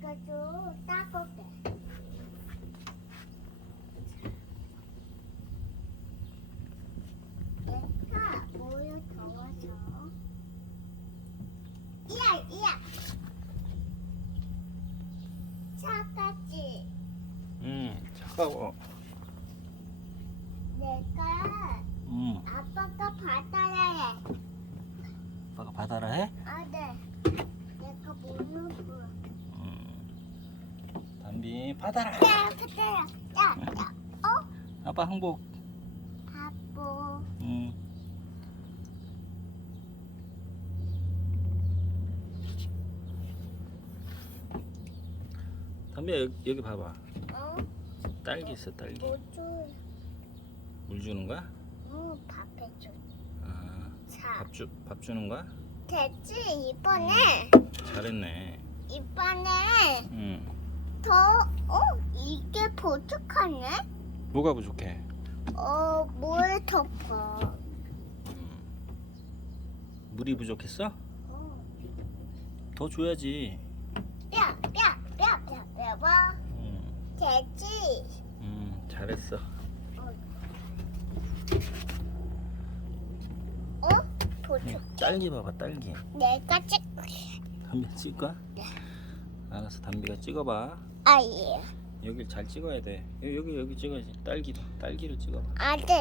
내가 좀 따볼게. 내가 모유 더워서. 이야, 이야. 차가지. 음 차가워. 내가 음 아빠가 해. 아빠가 받아라 해? 아, 네. 내가 못 먹어. 받아라. 야, 그때야. 야, 야. 어? 아빠 항복. 바보. 음. 담비야 여기, 여기 봐봐. 어? 딸기 있어 딸기. 뭐 줘? 물 주는 거야? 어, 밥해 줘. 아, 자, 밥, 주, 밥 주는 거야? 됐지? 이번에, 잘했네. 이번에 음. 더, 어? 이게 부족하네? 뭐가 부족해? 어, 물 덮어. 음. 물이 부족했어? 어. 뼈, 더 줘야지. 뼈, 뼈, 뼈, 뼈, 봐. 음, 됐지? 음 잘했어. 어? 부족. 음, 딸기 봐봐 딸기. 내가 찍, 담비 찍을까? 네. 알았어 담비가 찍어봐. 아예. 여길 잘 찍어야 돼. 여기 여기, 찍어야지. 딸기도 딸기를 찍어봐. 아들.